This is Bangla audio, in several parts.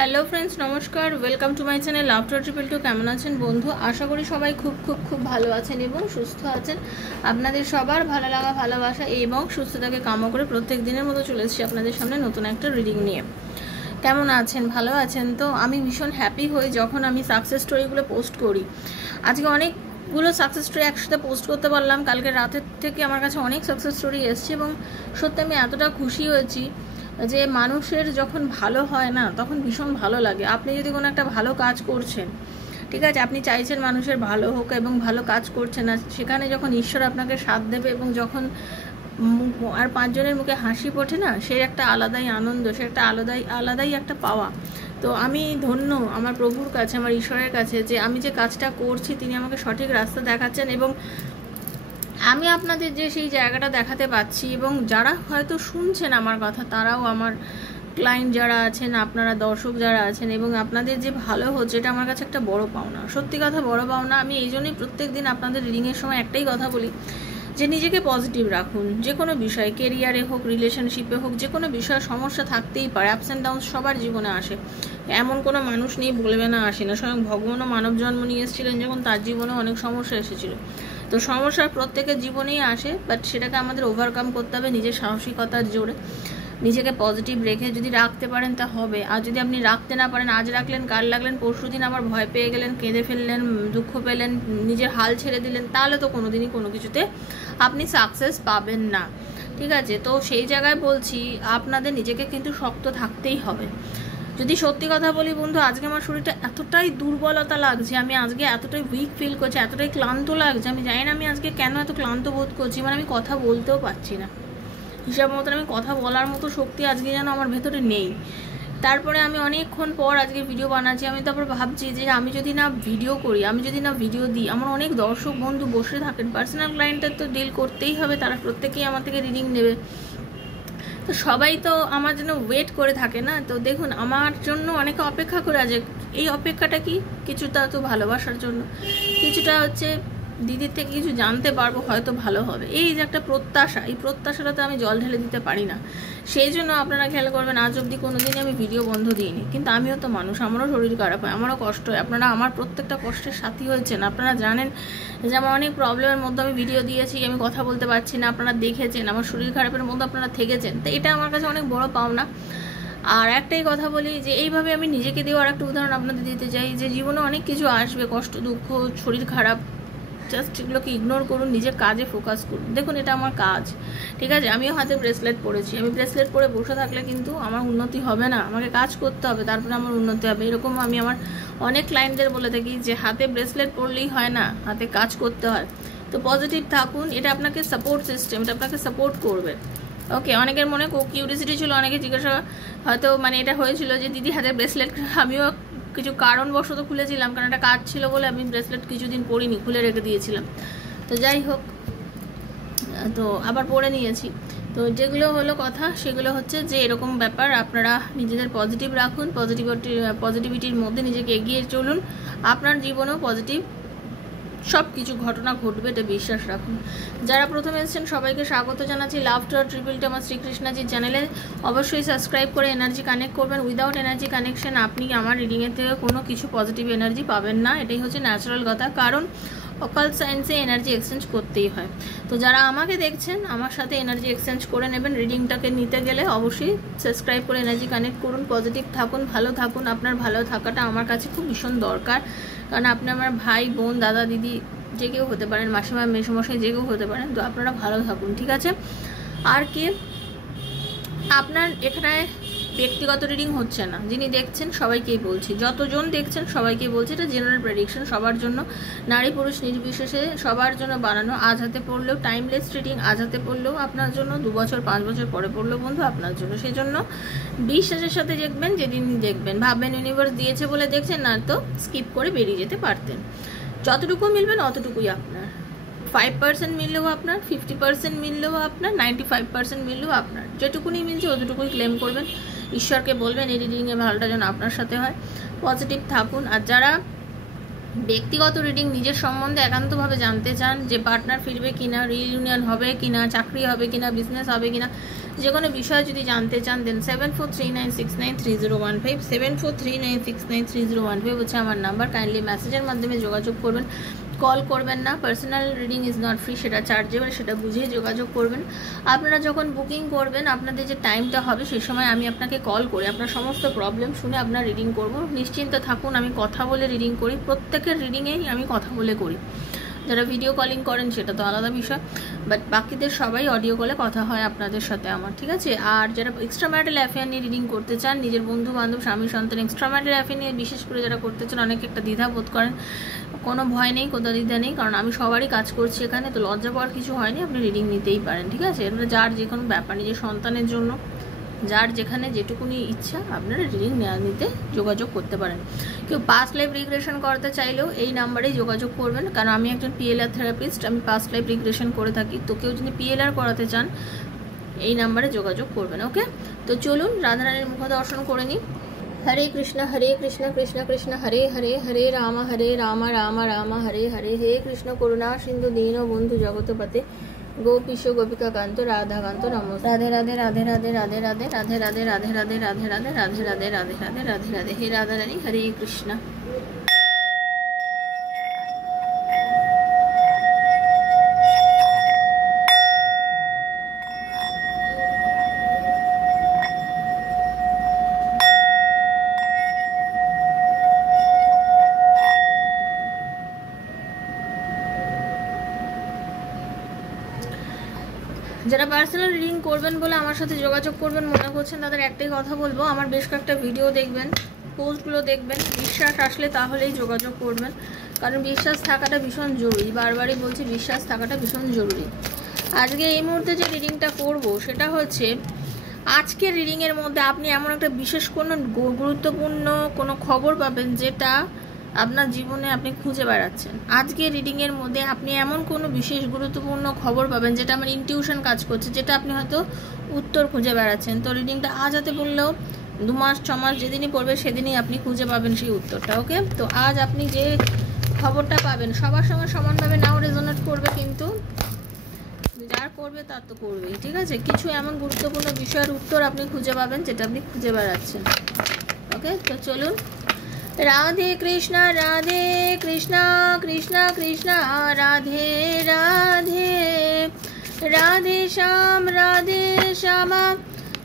হ্যালো ফ্রেন্ডস, নমস্কার। Welcome to my channel laughter triple two. কেমন আছেন বন্ধু? আশা করি সবাই খুব খুব খুব ভালো আছেন এবং সুস্থ আছেন। আপনাদের সবার ভালো লাগা, ভালোবাসা এবং সুস্থতাকে কামনা করে প্রত্যেক দিনের মতো চলে এসেছি আপনাদের সামনে নতুন একটা রিডিং নিয়ে। কেমন আছেন? ভালো আছেন তো? আমি ভীষণ হ্যাপি হই যখন আমি সাকসেস স্টোরিগুলো পোস্ট করি। আজকে অনেকগুলো সাকসেস স্টোরি একসাথে পোস্ট করতে পারলাম। কালকে রাতের থেকে আমার কাছে অনেক সাকসেস স্টোরি এসছে এবং সত্যি আমি এতটা খুশি হয়েছি যে মানুষের যখন ভালো হয় না তখন ভীষণ ভালো লাগে। আপনি যদি কোনো একটা ভালো কাজ করছেন, ঠিক আছে, আপনি চাইছেন মানুষের ভালো হোক এবং ভালো কাজ করছেন, আর সেখানে যখন ঈশ্বর আপনাকে সাথ দেবে এবং যখন আর পাঁচজনের মুখে হাসি ফোটে না, সে একটা আলাদাই আনন্দ, সে একটা আলাদাই একটা পাওয়া। তো আমি ধন্য আমার প্রভুর কাছে, আমার ঈশ্বরের কাছে, যে আমি যে কাজটা করছি তিনি আমাকে সঠিক রাস্তা দেখাচ্ছেন এবং আমি আপনাদের যে সেই জায়গাটা দেখাতে পাচ্ছি। এবং যারা হয়তো শুনছেন আমার কথা, তারাও আমার ক্লায়েন্ট যারা আছেন, আপনারা দর্শক যারা আছেন, এবং আপনাদের যে ভালো হচ্ছে, এটা আমার কাছে একটা বড় পাওনা, সত্যি কথা বড় পাওনা। আমি এই জন্যই প্রত্যেক দিন আপনাদের রিডিংয়ের সময় একটাই কথা বলি যে নিজেকে পজিটিভ রাখুন। যে কোনো বিষয়, কেরিয়ারে হোক, রিলেশনশিপে হোক, যে কোনো বিষয়ে সমস্যা থাকতেই পারে। আপস অ্যান্ড ডাউন সবার জীবনে আসে, এমন কোনো মানুষ নেই বলবে না আসে না। স্বয়ং ভগবানও মানব জন্ম নিয়ে এসেছিলেন যখন, তার জীবনে অনেক সমস্যা এসেছিল। তো সমস্যা প্রত্যেকের জীবনেই আসে, বাট সেটাকে আমাদের ওভারকাম করতে হবে নিজের সাহসিকতার জোরে, নিজেকে পজিটিভ রেখে। যদি রাখতে পারেন তা হবে, আর যদি আপনি রাখতে না পারেন, আজ রাখলেন কাল রাখলেন, পরশু দিন আবার ভয় পেয়ে গেলেন, কেঁদে ফেললেন, দুঃখ পেলেন, নিজের হাল ছেড়ে দিলেন, তাহলে তো কোনোদিনই কোনো কিছুতে আপনি সাকসেস পাবেন না, ঠিক আছে? তো সেই জায়গায় বলছি আপনাদের নিজেকে কিন্তু শক্ত থাকতেই হবে। যদি সত্যি কথা বলি বন্ধু, আজকে আমার শরীরটা এতটাই দুর্বলতা লাগছে, আমি আজকে এতটাই উইক ফিল করছি, এতটাই ক্লান্ত লাগছে, আমি জানি না আমি আজকে কেন এত ক্লান্ত বোধ করছি। মানে আমি কথা বলতেও পারছি না, হিসাব মতন আমি কথা বলার মতো শক্তি আজকে যেন আমার ভেতরে নেই। তারপরে আমি অনেকক্ষণ পর আজকে ভিডিও বানাচ্ছি। আমি তারপর ভাবছি যে আমি যদি না ভিডিও করি, আমি যদি না ভিডিও দিই, আমার অনেক দর্শক বন্ধু বসে থাকেন, পার্সোনাল ক্লায়েন্টের তো ডিল করতেই হবে, তারা প্রত্যেকেই আমার থেকে রিডিং নেবে। তো সবাই তো আমার জন্য ওয়েট করে থাকে না। তো দেখুন, আমার জন্য অনেকে অপেক্ষা করে আছে। এই অপেক্ষাটা কি? কিছুটা তো ভালোবাসার জন্য, কিছুটা হচ্ছে দিদির থেকে কিছু জানতে পারবো, হয়তো ভালো হবে, এই যে একটা প্রত্যাশা। এই প্রত্যাশাটা তো আমি জল ঢেলে দিতে পারি না। সেই জন্য আপনারা খেয়াল করবেন, আজ অবধি কোনোদিনই আমি ভিডিও বন্ধ দিইনি। কিন্তু আমিও তো মানুষ, আমারও শরীর খারাপ হয়, আমারও কষ্ট হয়। আপনারা আমার প্রত্যেকটা কষ্টের সাথী হয়েছেন। আপনারা জানেন যে আমার অনেক প্রবলেমের মধ্যে আমি ভিডিও দিয়েছি, আমি কথা বলতে পারছি না, আপনারা দেখেছেন, আমার শরীর খারাপের মধ্যে আপনারা থেকেছেন। তো এটা আমার কাছে অনেক বড় পাওনা। আর একটাই কথা বলি যে এইভাবে আমি নিজেকে দিয়েও আর একটা উদাহরণ আপনাদের দিতে চাই যে জীবনে অনেক কিছু আসবে, কষ্ট, দুঃখ, শরীর খারাপ, জাস্ট এগুলোকে ইগনোর করুন, নিজের কাজে ফোকাস করুন। দেখুন, এটা আমার কাজ, ঠিক আছে? আমিও হাতে ব্রেসলেট পরেছি। আমি ব্রেসলেট পরে বসে থাকলে কিন্তু আমার উন্নতি হবে না, আমাকে কাজ করতে হবে, তারপরে আমার উন্নতি হবে। এরকম আমি আমার অনেক ক্লায়েন্টদের বলে থাকি যে হাতে ব্রেসলেট পরলেই হয় না, হাতে কাজ করতে হয়। তো পজিটিভ থাকুন, এটা আপনাকে সাপোর্ট সিস্টেম, এটা আপনাকে সাপোর্ট করবে। ওকে, অনেকের মনে কিউরিয়াসিটি ছিল, অনেকে জিজ্ঞাসা হয়তো মানে এটা হয়েছিল যে দিদি হাতে ব্রেসলেট, আমিও কিছু কারণবশত খুলেছিলাম, কারণ একটা কাজ ছিল বলে আমি ব্রেসলেট কিছুদিন পরিনি, খুলে রেখে দিয়েছিলাম। তো যাই হোক, তো আবার পরে নিয়েছি। তো যেগুলো হলো কথা, সেগুলো হচ্ছে যে এরকম ব্যাপার, আপনারা নিজেদের পজিটিভ রাখুন, পজিটিভিটির মধ্যে নিজেকে এগিয়ে চলুন। আপনার জীবনেও পজিটিভ সব কিছু ঘটনা ঘটবে, এটা বিশ্বাস রাখুন। যারা প্রথমে এসেছেন সবাইকে স্বাগত জানাচ্ছি লাফটার ট্রিপল টু আমার শ্রীকৃষ্ণাজির চ্যানেলে। অবশ্যই সাবস্ক্রাইব করে এনার্জি কানেক্ট করবেন। উইদাউট এনার্জি কানেকশন আপনি আমার রিডিংয়ের থেকে কোনো কিছু পজিটিভ এনার্জি পাবেন না, এটাই হচ্ছে ন্যাচারাল কথা। কারণ অকাল্ট সায়েন্সে এনার্জি এক্সচেঞ্জ করতেই হয়। তো যারা আমাকে দেখছেন, আমার সাথে এনার্জি এক্সচেঞ্জ করে নেবেন। রিডিংটাকে নিতে গেলে অবশ্যই সাবস্ক্রাইব করে এনার্জি কানেক্ট করুন, পজিটিভ থাকুন, ভালো থাকুন। আপনার ভালো থাকাটা আমার কাছে খুব ভীষণ দরকার, কারণ আপনি আমার ভাই, বোন, দাদা, দিদি, যে কেউ হতে পারেন, মাসিমা, মেসমশাই, যে কেউ হতে পারেন। তো আপনারা ভালো থাকুন, ঠিক আছে? আর কি, আপনার এখানে ব্যক্তিগত রিডিং হচ্ছে না, যিনি দেখছেন সবাইকেই বলছি, যতজন দেখছেন সবাইকেই বলছি, এটা জেনারেল প্রেডিকশন, সবার জন্য, নারী পুরুষ নির্বিশেষে সবার জন্য বানানো। আজ হাতে পড়লেও টাইমলেস রিডিং, আজ হাতে পড়লেও আপনার জন্য, 2 বছর 5 বছর পরে পড়লেও বন্ধু আপনার জন্য। সেই জন্য বিশ্বাসের সাথে দেখবেন, যেদিন দেখবেন, ভাববেন ইউনিভার্স দিয়েছে বলে দেখছেন, না তো স্কিপ করে বেরিয়ে যেতে পারতেন। যতটুকু মিলবেন অতটুকুই আপনার। 5% মিললেও আপনার, 50% মিললেও আপনার, 95% মিললেও আপনার। যেটুকুনি মিলছে অতটুকুই ক্লেম করবেন, ঈশ্বরকে বলবেন এই রিডিংয়ে ভালোটা যেন আপনার সাথে হয়। পজিটিভ থাকুন। আর যারা ব্যক্তিগত রিডিং, নিজের সম্বন্ধে একান্তভাবে জানতে চান, যে পার্টনার ফিরবে কিনা, রিইউনিয়ন হবে কিনা, চাকরি হবে কিনা, বিজনেস হবে কিনা, যে কোনো বিষয় যদি জানতে চান, দেন 7439693015 7439693015 হচ্ছে আমার নাম্বার। কাইন্ডলি মেসেজের মাধ্যমে যোগাযোগ করবেন, কল করবেন না। Personal reading is not free, সেটা চার্জেবল, সেটা বুঝেই যোগাযোগ করবেন। আপনারা যখন বুকিং করবেন, আপনাদের যে টাইমটা হবে সেই সময় আমি আপনাকে কল করে আপনার সমস্ত প্রবলেম শুনে আপনার রিডিং করব। নিশ্চিন্ত থাকুন, আমি কথা বলে রিডিং করি, প্রত্যেকের রিডিংয়েই আমি কথা বলে করি। যারা ভিডিও কলিং করেন সেটা তো আলাদা বিষয়, বাট বাকিদের সবাই অডিও কলে কথা হয় আপনাদের সাথে আমার, ঠিক আছে। আর যারা এক্সট্রা ম্যারিটাল অ্যাফেয়ার নিয়ে রিডিং করতে চান, নিজের বন্ধু বান্ধব, স্বামী সন্তান, এক্সট্রা ম্যারিটাল অ্যাফেয়ার নিয়ে বিশেষ করে যারা করতে চান, অনেকে একটা দ্বিধা বোধ করেন, কোনো ভয় নেই, কোথাও দ্বিধা নেই, কারণ আমি সবারই কাজ করছি এখানে, তো লজ্জা পাওয়ার কিছু হয়নি, আপনি রিডিং নিতেই পারেন, ঠিক আছে। এটা যার যে কোনো ব্যাপার, নিজের সন্তানের জন্য যার যেখানে যেটুকুনি ইচ্ছা আপনারা রিডিং নিতে যোগাযোগ করতে পারেন। কেউ পাস্ট লাইফ রিগ্রেশন করতে চাইলেও এই নাম্বারেই যোগাযোগ করবেন, কারণ আমি একজন পিএলআর থেরাপিস্ট, আমি পাস্ট লাইফ রিগ্রেশন করে থাকি। তো কেউ যদি পিএলআর করাতে চান এই নাম্বারে যোগাযোগ করবেন, ওকে। তো চলুন রাধারানীর মুখ দর্শন করে নিই। হরে কৃষ্ণ কৃষ্ণ কৃষ্ণ হরে হরে, হরে রাম রাম রাম হরে হরে, হে কৃষ্ণ করুণা সিন্ধু দীন বন্ধু জগৎপতে, গোপীশ গোপিকা কান্ত রাধা কান্ত নমস্তে। রাধে রাধে রাধে রাধে রাধে রাধে রাধে রাধে রাধে রাধে রাধে রাধে রাধে রাধে রাধে রাধে রাধে রাধে। হে রাধারানী, হরে কৃষ্ণ। যারা পার্সোনাল রিডিং করবেন বলে আমার সাথে যোগাযোগ করবেন মনে করছেন, তাদের একটাই কথা বলবো, আমার বেশ কয়েকটা ভিডিও দেখবেন, পোস্টগুলো দেখবেন, বিশ্বাস আসলে তাহলেই যোগাযোগ করবেন, কারণ বিশ্বাস থাকাটা ভীষণ জরুরি। বারবারই বলছি, বিশ্বাস থাকাটা ভীষণ জরুরি। আজকে এই মুহূর্তে যে রিডিংটা করব সেটা হচ্ছে, আজকের রিডিংয়ের মধ্যে আপনি এমন একটা বিশেষ কোনো গুরুত্বপূর্ণ কোনো খবর পাবেন যেটা আপনার জীবনে আপনি খুঁজে বেড়াচ্ছেন। আজকে রিডিংয়ের মধ্যে আপনি এমন কোনো বিশেষ গুরুত্বপূর্ণ খবর পাবেন যেটা আমার ইনটিউশন কাজ করছে, যেটা আপনি হয়তো উত্তর খুঁজে বেড়াচ্ছেন। তো রিডিংটা আজ হাতে পড়লেও 2 মাস 6 মাস যেদিনই পড়বে সেদিনই আপনি খুঁজে পাবেন সেই উত্তরটা, ওকে। তো আজ আপনি যে খবরটা পাবেন সবার সঙ্গে সমানভাবে নাও রেজোনেট করবে, কিন্তু যার করবে তার তো করবেই, ঠিক আছে। কিছু এমন গুরুত্বপূর্ণ বিষয়ের উত্তর আপনি খুঁজে পাবেন যেটা আপনি খুঁজে বেড়াচ্ছেন, ওকে। তো চলুন। রাধে কৃষ্ণ কৃষ্ণ কৃষ্ণ রাধে রাধে, রাধে শ্যাম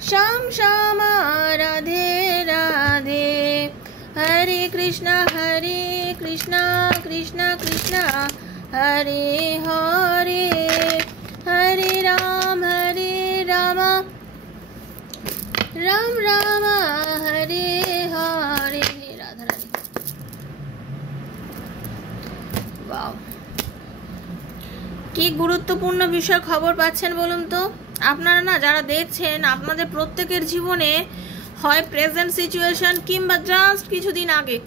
শ্যাম শ্যাম রাধে রাধে, হরে কৃষ্ণ কৃষ্ণ কৃষ্ণ হরে হরে, হরে রাম রাম রাম হরে হরে। রাধারানী, ওয়াও, কি গুরুত্বপূর্ণ বিষয় খবর পাচ্ছেন বলুন তো। আপনারা না যারা দেখছেন, আপনাদের প্রত্যেকের জীবনে হয় প্রেজেন্ট সিচুয়েশন কিংবা জাস্ট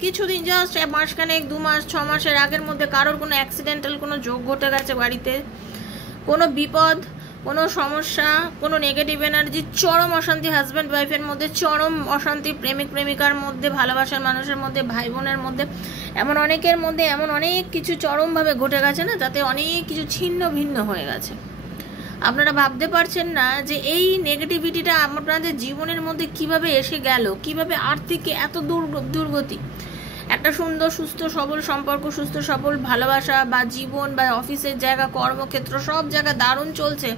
কিছুদিন জাস্ট মাসখানেক 2 মাস 6 মাসের আগের মধ্যে কারোর কোনো অ্যাক্সিডেন্টাল কোনো যোগ ঘটে গেছে বাড়িতে, কোনো বিপদ, কোনো সমস্যা, কোনো নেগেটিভ এনার্জি, চরম অশান্তি হাজব্যান্ড ওয়াইফের মধ্যে, চরম অশান্তি প্রেমিক প্রেমিকার মধ্যে, ভালোবাসার মানুষের মধ্যে, ভাই বোনের মধ্যে, এমন অনেকের মধ্যে এমন অনেক কিছু চরমভাবে ঘটে গেছে না, যাতে অনেক কিছু ছিন্ন ভিন্ন হয়ে গেছে। আপনারা ভাবতে পারছেন না যে এই নেগেটিভিটিটা আপনাদের জীবনের মধ্যে কিভাবে এসে গেল, কিভাবে আর্থিক এত দুর্গতি। একটা সুন্দর সুস্থ সবল সম্পর্ক, সুস্থ সবল ভালোবাসা বা জীবন বা অফিসের জায়গা, কর্মক্ষেত্র, সব জায়গা দারুণ চলছে,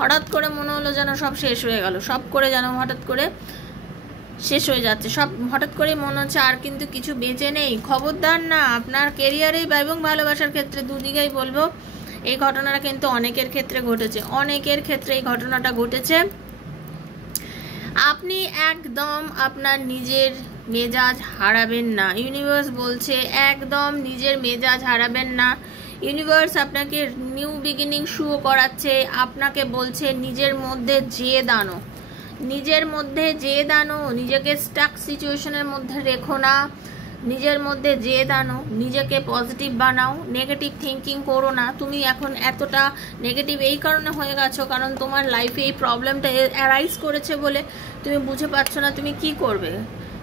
হঠাৎ করে মনে হলো যেন সব শেষ হয়ে গেল, সব করে যেন হঠাৎ করে শেষ হয়ে যাচ্ছে, সব হঠাৎ করে মনে হচ্ছে আর কিন্তু কিছু বেঁচে নেই। খবরদার না, আপনার কেরিয়ারেই বা এবং ভালোবাসার ক্ষেত্রে দুদিকেই বলবো এই ঘটনাটা কিন্তু অনেকের ক্ষেত্রে ঘটেছে, অনেকের ক্ষেত্রে এই ঘটনাটা ঘটেছে। আপনি একদম আপনার নিজের মেজাজ হারাবেন না, ইউনিভার্স বলছে একদম নিজের মেজাজ হারাবেন না। ইউনিভার্স আপনাকে নিউ বিগিনিং শুরু করাচ্ছে, আপনাকে বলছে নিজের মধ্যে জেদ আনো, নিজের মধ্যে জেদ আনো, নিজেকে স্টাক সিচুয়েশনের মধ্যে রেখো না, নিজের মধ্যে জেদ আনো, নিজেকে পজিটিভ বানাও, নেগেটিভ থিঙ্কিং করো না। তুমি এখন এতটা নেগেটিভ এই কারণে হয়ে গেছো কারণ তোমার লাইফে এই প্রবলেমটা অ্যারাইজ করেছে বলে তুমি বুঝে পাচ্ছ না তুমি কি করবে।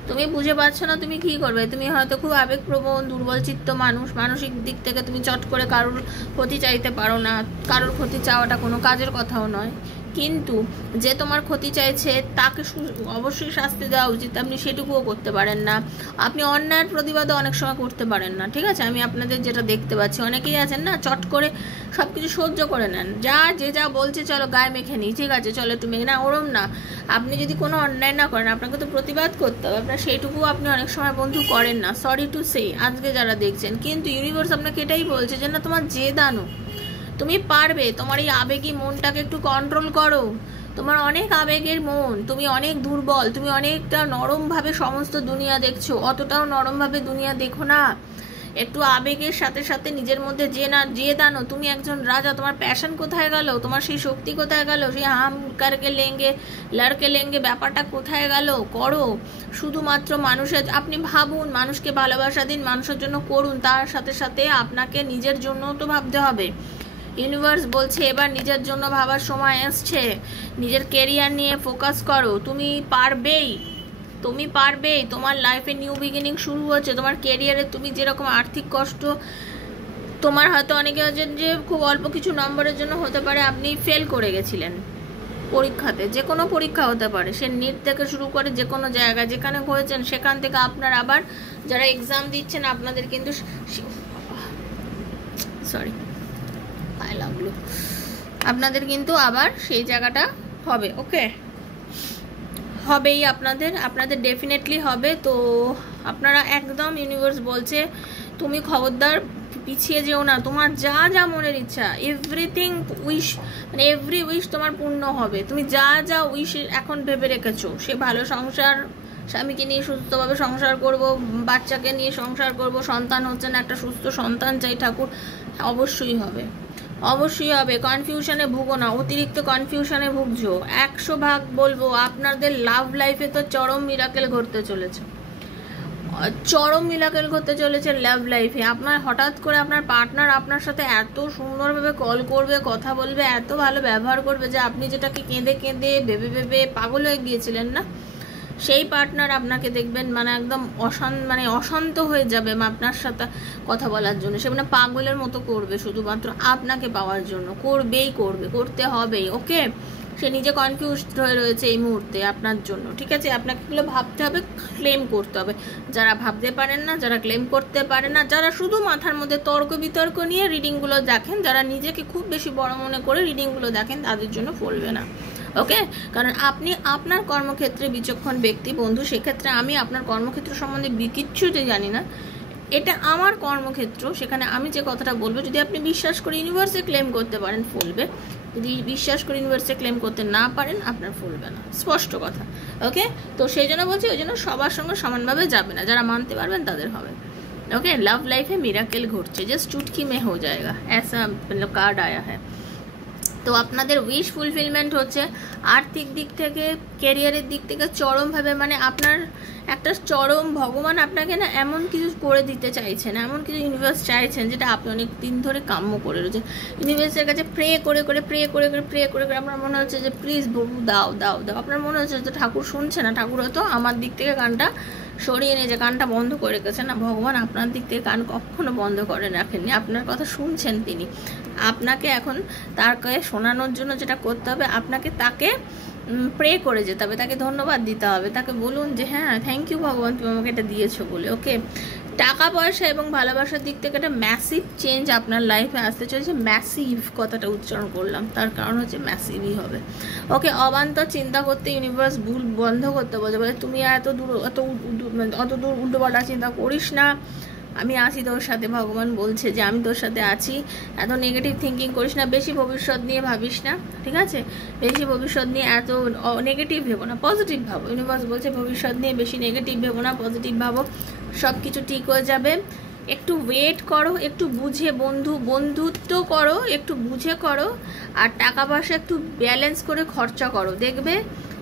তুমি বুঝে পাচ্ছ না তুমি কি করবে। তুমি হয়তো খুব আবেগপ্রবণ দুর্বল চিত্ত মানুষ, মানসিক দিক থেকে তুমি চট করে কারোর ক্ষতি চাইতে পারো না। কারোর ক্ষতি চাওয়াটা কোনো কাজের কথাও নয়, কিন্তু যে তোমার ক্ষতি চাইছে তাকে অবশ্যই শাস্তি দেওয়া উচিত, আপনি সেটুকুও করতে পারেন না। আপনি অন্যায়ের প্রতিবাদও অনেক সময় করতে পারেন না, ঠিক আছে। আমি আপনাদের যেটা দেখতে পাচ্ছি, অনেকেই আছেন না চট করে সব কিছু সহ্য করে নেন, যে যা বলছে চলো গায়ে মেখে নিই, ঠিক আছে চলো একটু মেখে না, ওরম না। আপনি যদি কোনো অন্যায় না করেন, আপনাকে তো প্রতিবাদ করতে হবে, আপনার সেইটুকু আপনি অনেক সময় বন্ধু করেন না, সরি টু সে আজকে যারা দেখছেন। কিন্তু ইউনিভার্স আপনাকে এটাই বলছে যে না, তোমার জেদ আনো, তুমি পারবে। তোমার এই আবেগী মনটাকে একটু কন্ট্রোল করো, তোমার অনেক আবেগের মন, তুমি অনেক দুর্বল, তুমি অনেকটা নরমভাবে সমস্ত দুনিয়া দেখছো, অতটাও নরমভাবে দুনিয়া দেখো না। একটু আবেগের সাথে সাথে নিজের মধ্যে জেদ আনো। তুমি একজন রাজা, তোমার প্যাশন কোথায় গেল, তোমার সেই শক্তি কোথায় গেল, সেই হাম কারকে লেঙ্গে লড়কে লেঙ্গে ব্যাপারটা কোথায় গেল, করো। শুধুমাত্র মানুষের, আপনি ভাবুন, মানুষকে ভালোবাসা দিন, মানুষের জন্য করুন, তার সাথে সাথে আপনাকে নিজের জন্যও তো ভাবতে হবে। ইউনিভার্স বলছে এবার নিজের জন্য ভাবার সময় এসছে, নিজের কেরিয়ার নিয়ে ফোকাস করো, তুমি পারবেই, তুমি পারবেই। তোমার লাইফে নিউ বিগিনিং শুরু হচ্ছে, তোমার কেরিয়ারে তুমি যেরকম আর্থিক কষ্ট, তোমার হয়তো অনেকে আছেন যে খুব অল্প কিছু নম্বরের জন্য হতে পারে আপনি ফেল করে গেছিলেন পরীক্ষাতে, যে কোনো পরীক্ষা হতে পারে, সে নিট থেকে শুরু করে যে কোনো জায়গায় যেখানে হয়েছেন সেখান থেকে আপনার আবার যারা এক্সাম দিচ্ছেন আপনাদের কিন্তু সরি লাগলো, আপনাদের কিন্তু আবার সেই জায়গাটা হবে। ওকে, হবেই, আপনাদের ডেফিনেটলি হবে। তো আপনারা একদম, ইউনিভার্স বলছে তুমি খবরদার পিছিয়ে যেও না, তোমার যা যা মনের ইচ্ছা, এভরিথিং উইশ, মানে এভরি উইশ তোমার পূর্ণ হবে। তুমি যা যা উইশ এখন ভেবে রেখেছো, সে ভালো সংসার, স্বামীকে নিয়ে সুস্থভাবে সংসার করব, বাচ্চাকে নিয়ে সংসার করব, সন্তান হচ্ছে না, একটা সুস্থ সন্তান চাই ঠাকুর, অবশ্যই হবে, অবশ্যই হবে। কনফিউশনে ভুগো না, অতিরিক্ত কনফিউশনে ভুগছো। 100 ভাগ বলবো আপনাদের লাভ লাইফে তো চরম মিরাকেল ঘটতে চলেছে, চরম মিরাকেল ঘটতে চলেছে লাভ লাইফে। আপনার হঠাৎ করে আপনার পার্টনার আপনার সাথে এত সুন্দরভাবে কল করবে, কথা বলবে, এত ভালো ব্যবহার করবে যে আপনি যেটাকে কেঁদে কেঁদে ভেবে ভেবে পাগল হয়ে গিয়েছিলেন না, সেই পার্টনার আপনাকে দেখবেন মানে একদম অশান্ত হয়ে যাবে আপনার সাথে কথা বলার জন্য, সে মানে পাগলের মতো করবে শুধুমাত্র আপনাকে পাওয়ার জন্য, করতে হবেই। ওকে, সে নিজে কনফিউজড হয়ে রয়েছে এই মুহূর্তে আপনার জন্য, ঠিক আছে। আপনাকে এগুলো ভাবতে হবে, ক্লেম করতে হবে। যারা ভাবতে পারেন না, যারা ক্লেম করতে পারেন না, যারা শুধু মাথার মধ্যে তর্ক বিতর্ক নিয়ে রিডিংগুলো দেখেন, যারা নিজেকে খুব বেশি বড় মনে করে রিডিংগুলো দেখেন, তাদের জন্য ফলবে না। ওকে, কারণ আপনি আপনার কর্মক্ষেত্রে বিচক্ষণ ব্যক্তি বন্ধু, সেক্ষেত্রে আমি আপনার কর্মক্ষেত্র সম্বন্ধে কিচ্ছুতে জানি না, এটা আমার কর্মক্ষেত্র, সেখানে আমি যে কথাটা বলবো, যদি আপনি বিশ্বাস করে ইউনিভার্সে ক্লেম করতে পারেন ফলবে, যদি বিশ্বাস করে ইউনিভার্সে ক্লেম করতে না পারেন আপনার ফলবে না, স্পষ্ট কথা। ওকে, তো সেই জন্য বলছি, ওই জন্য সবার সঙ্গে সমানভাবে যাবে না, যারা মানতে পারবেন তাদের হবে। ओके, लव लाइफ में मिराकल घटছে, जस्ट चुटकी में हो जाएगा, ऐसा मतलब कार्ड आया है। তো আপনাদের উইশ ফুলফিলমেন্ট হচ্ছে, আর্থিক দিক থেকে, ক্যারিয়ারের দিক থেকে চরমভাবে, মানে আপনার একটা চরম, ভগবান আপনাকে না এমন কিছু করে দিতে চাইছেন, এমন কিছু ইউনিভার্স চাইছেন যেটা আপনি অনেক দিন ধরে কাম্য করে রয়েছেন। ইউনিভার্সের কাছে প্রে করে আপনার মনে হচ্ছে যে প্লিজ প্রভু দাও দাও দাও, আপনার মনে হচ্ছে যে ঠাকুর শুনছে না, ঠাকুর হয়তো আমার দিক থেকে কানটা সরিয়ে নিয়ে, যে কানটা বন্ধ করে রেখেছেন না, ভগবান আপনার দিক থেকে কান কখনো বন্ধ করে রাখেননি, আপনার কথা শুনছেন তিনি। আপনাকে এখন তাকে শোনানোর জন্য যেটা করতে হবে, আপনাকে তাকে প্রে করে যেতে হবে, তাকে ধন্যবাদ দিতে হবে, তাকে বলুন যে হ্যাঁ থ্যাংক ইউ ভগবান, তুমি আমাকে এটা দিয়েছো বলে। ওকে, টাকা পয়সা এবং ভালোবাসার দিক থেকে একটা ম্যাসিভ চেঞ্জ আপনার লাইফে আসতে চলেছে। ম্যাসিভ কথাটা উচ্চারণ করলাম, তার কারণ হচ্ছে ম্যাসিভই হবে। ওকে, অবান্তর চিন্তা করতে ইউনিভার্স ভুল বন্ধ করতে বলে, তুমি অত দূর উল্টোপাল্টা চিন্তা করিস না, আমি আছি তোর সাথে, ভগবান বলছে যে আমি তোর সাথে আছি, এত নেগেটিভ থিঙ্কিং করিস না, বেশি ভবিষ্যৎ নিয়ে ভাবিস না, ঠিক আছে, বেশি ভবিষ্যৎ নিয়ে এত নেগেটিভ ভেবো না, পজিটিভ ভাবো। ইউনিভার্স বলছে ভবিষ্যৎ নিয়ে বেশি নেগেটিভ ভেবো না, পজিটিভ ভাবো, সব কিছু ঠিক হয়ে যাবে। একটু ওয়েট করো, একটু বুঝে বন্ধুত্ব করো, একটু বুঝে করো, আর টাকা পয়সা একটু ব্যালেন্স করে খরচা করো, দেখবে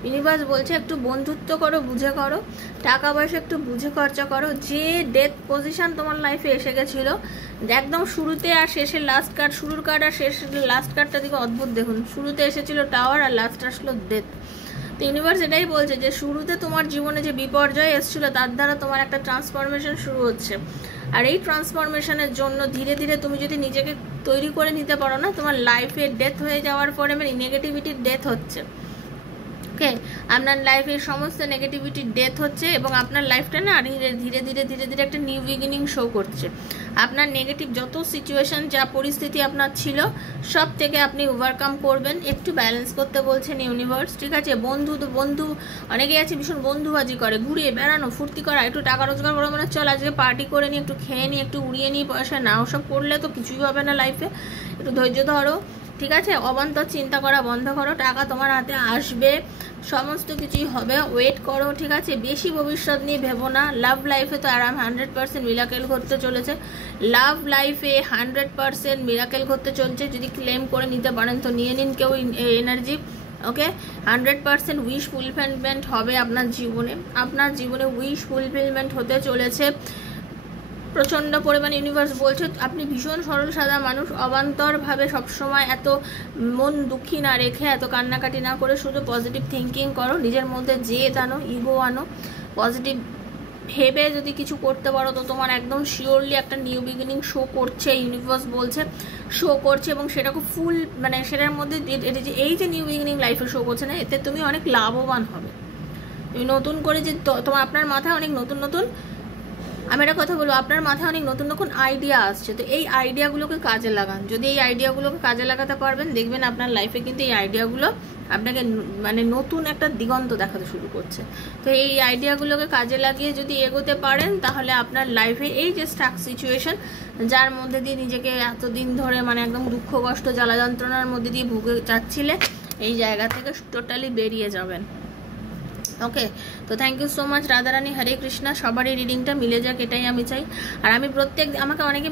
ইউনিভার্স বলছে একটু বন্ধুত্ব করো, বুঝে করো, টাকা পয়সা একটু বুঝে খরচা করো। যে ডেথ পজিশন তোমার লাইফে এসে গেছিলো, একদম শুরুতে আর শেষের লাস্ট কার্ড, শুরুর কার্ড আর শেষের লাস্ট কার্ডটা দিকে অদ্ভুত দেখুন, শুরুতে এসেছিল টাওয়ার আর লাস্ট আসলো ডেথ, তো ইউনিভার্স এটাই বলছে যে শুরুতে তোমার জীবনে যে বিপর্যয় এসেছিল তার দ্বারা তোমার একটা ট্রান্সফরমেশন শুরু হচ্ছে, আর এই ট্রান্সফরমেশনের জন্য ধীরে ধীরে তুমি যদি নিজেকে তৈরি করে নিতে পারো না, তোমার লাইফে ডেথ হয়ে যাওয়ার পরে মানে নেগেটিভিটির ডেথ হচ্ছে। ওকে, আপনার লাইফের সমস্ত নেগেটিভিটির ডেথ হচ্ছে এবং আপনার লাইফটা না ধীরে ধীরে ধীরে ধীরে ধীরে একটা নিউ বিগিনিং শো করছে। আপনার নেগেটিভ যত সিচুয়েশন, যা পরিস্থিতি আপনার ছিল, সব থেকে আপনি ওভারকাম করবেন। একটু ব্যালেন্স করতে বলছেন ইউনিভার্স, ঠিক আছে? বন্ধু অনেকেই আছে ভীষণ বন্ধুবাজি করে, ঘুরে বেড়ানো, ফুর্তি করা, একটু টাকা রোজগার করে, মানে চল আজকে পার্টি করে নিই, একটু খেয়ে নিই, একটু উড়িয়ে নিই পয়সা। না, ওসব করলে তো কিছুই হবে না লাইফে। একটু ধৈর্য ধরো, ঠিক আছে? অবান্তর চিন্তা করা বন্ধ করো, টাকা তোমার হাতে আসবে, সমস্ত কিছুই হবে, ওয়েট করো, ঠিক আছে? বেশি ভবিষ্যৎ নিয়ে ভেবো না। লাভ লাইফে তো আরাম 100% মিরাকেল ঘটতে চলেছে, লাভ লাইফে 100% মিরাকেল ঘটতে চলছে। যদি ক্লেম করে নিতে পারেন তো নিয়ে নিন কেউ এনার্জি। ওকে, 100% উইশ ফুলফিলমেন্ট হবে আপনার জীবনে উইশ ফুলফিলমেন্ট হতে চলেছে প্রচণ্ড পরিমাণে। ইউনিভার্স বলছে আপনি ভীষণ সরল সাদা মানুষ, অবান্তরভাবে সবসময় এত মন দুঃখী না রেখে, এত কান্নাকাটি না করে শুধু পজিটিভ থিঙ্কিং করো, নিজের মধ্যে জেদ আনো, ইগো আনো, পজিটিভ ভেবে যদি কিছু করতে পারো তো তোমার একদম শিওরলি একটা নিউ বিগিনিং শো করছে। ইউনিভার্স বলছে শো করছে এবং সেটা খুব ফুল, মানে সেটার মধ্যে এই যে নিউ বিগিনিং লাইফে শো করছে না, এতে তুমি অনেক লাভবান হবে। তুমি নতুন করে যে তোমার আপনার মাথায় অনেক নতুন নতুন, আমি একটা কথা বলবো, আপনার মাথায় অনেক নতুন নতুন আইডিয়া আসছে, তো এই আইডিয়াগুলোকে কাজে লাগান। যদি এই আইডিয়াগুলোকে কাজে লাগাতে পারবেন, দেখবেন আপনার লাইফে কিন্তু এই আইডিয়াগুলো আপনাকে মানে নতুন একটা দিগন্ত দেখাতে শুরু করছে। তো এই আইডিয়াগুলোকে কাজে লাগিয়ে যদি এগোতে পারেন, তাহলে আপনার লাইফে এই যে স্টাক সিচুয়েশন, যার মধ্যে দিয়ে নিজেকে এতদিন ধরে মানে একদম দুঃখ কষ্ট জ্বালা যন্ত্রণার মধ্যে দিয়ে ভুগে যাচ্ছিলে, এই জায়গা থেকে টোটালি বেরিয়ে যাবেন। ওকে, তো thank you so much Radharani, Hare Krishna. সবারই রিডিংটা মিলে যাক, এটাই আমি চাই। আর আমি আমাকে অনেকে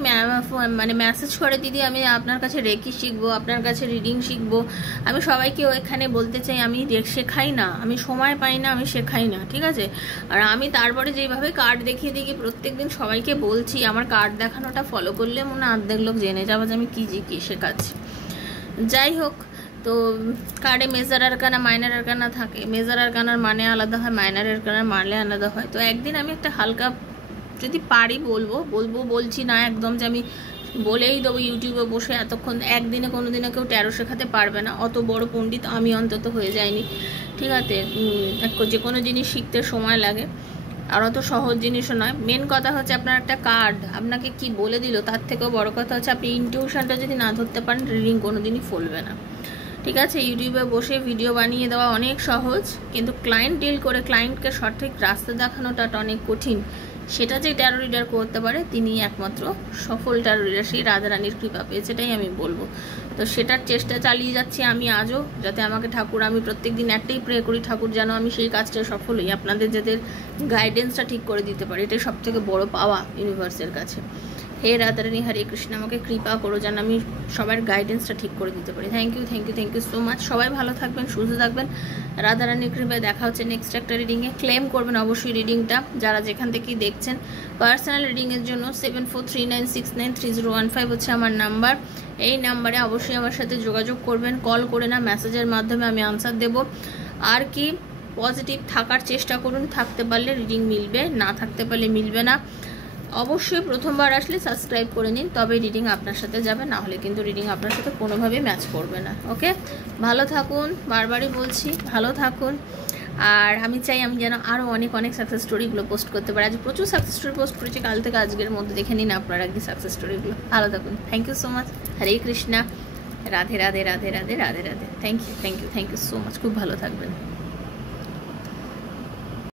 মানে মেসেজ করে, দিদি আমি আপনার কাছে রেকি শিখবো, আপনার কাছে রিডিং শিখবো। আমি সবাইকে এখানে বলতে চাই, আমি শেখাই না, আমি সময় পাই না, আমি শেখাই না, ঠিক আছে? আর আমি তারপরে যেইভাবে কার্ড দেখিয়ে দিই প্রত্যেকদিন সবাইকে বলছি, আমার কার্ড দেখানোটা ফলো করলে মনে অর্ধেক লোক জেনে যাবে যে আমি কী শেখাচ্ছি। যাই হোক, তো কার্ডে মেজার আরকানা, মাইনার আরকানা থাকে। মেজার আরকানার মানে আলাদা হয়, মাইনার আরকানার মানে আলাদা হয়। তো একদিন আমি একটা হালকা যদি পারি বলছি না একদম যে আমি বলেই দেবো ইউটিউবে বসে এতক্ষণ। একদিনে কোনো দিনে কেউ ট্যারো শেখাতে পারবে না, অত বড় পণ্ডিত আমি অন্তত হয়ে যায়নি, ঠিক আছে? যে কোনো জিনিস শিখতে সময় লাগে, আর অত সহজ জিনিসও নয়। মেন কথা হচ্ছে আপনার একটা কার্ড আপনাকে কি বলে দিল, তার থেকেও বড় কথা হচ্ছে আপনি ইনটিউশনটা যদি না ধরতে পারেন, রিডিং কোনো দিনই ফলবে না, ঠিক আছে? ইউটিউবে বসে ভিডিও বানিয়ে দেওয়া অনেক সহজ, কিন্তু ক্লায়েন্ট ডিল করে ক্লায়েন্টকে সঠিক রাস্তা দেখানোটা অনেক কঠিন। সেটা যে ট্যারো রিডার করতে পারে, তিনি একমাত্র সফল ট্যারো রিডার, সেই রাধারানীর কৃপা পেয়েছে, এটাই আমি বলবো। তো সেটার চেষ্টা চালিয়ে যাচ্ছি আমি আজও, যাতে আমাকে ঠাকুর, আমি প্রত্যেকদিন একটাই প্রে করি, ঠাকুর যেন আমি সেই কাজটা সফল হই, আপনাদের যাদের গাইডেন্সটা ঠিক করে দিতে পারি। এটাই সব থেকে বড় পাওয়া ইউনিভার্সের কাছে। হে রাধারানী, হরে কৃষ্ণ, আমাকে কৃপা করো যেন আমি সবার গাইডেন্সটা ঠিক করে দিতে পারি। Thank you so much. সবাই ভালো থাকবেন, সুস্থ থাকবেন, রাধারানীর কৃপায়। দেখা হচ্ছে নেক্সট একটা রিডিংয়ে। ক্লেম করবেন অবশ্যই রিডিংটা, যারা যেখান থেকেই দেখছেন। পার্সোনাল রিডিংয়ের জন্য 7439693015 হচ্ছে আমার নাম্বার। এই নাম্বারে অবশ্যই আমার সাথে যোগাযোগ করবেন, কল করে না, মেসেজের মাধ্যমে আমি আনসার দেব। আর কি, পজিটিভ থাকার চেষ্টা করুন, থাকতে পারলে রিডিং মিলবে, না থাকতে পারলে মিলবে না। অবশ্যই প্রথমবার আসলে সাবস্ক্রাইব করে নিন, তবে রিডিং আপনার সাথে যাবে, না হলে কিন্তু রিডিং আপনার সাথে কোনোভাবেই ম্যাচ করবে না। ওকে, ভালো থাকুন, বারবারই বলছি ভালো থাকুন। আর আমি চাই আমি যেন আরও অনেক সাকসেস স্টোরিগুলো পোস্ট করতে পারি। আজ প্রচুর সাকসেস স্টোরি পোস্ট করেছি, কাল থেকে আজকের মধ্যে দেখে নিন আপনারা একদিন সাকসেস স্টোরিগুলো। ভালো থাকুন, thank you so much. Hare Krishna, Radhe Radhe Radhe Radhe Radhe Radhe. Thank you so much, খুব ভালো থাকবেন।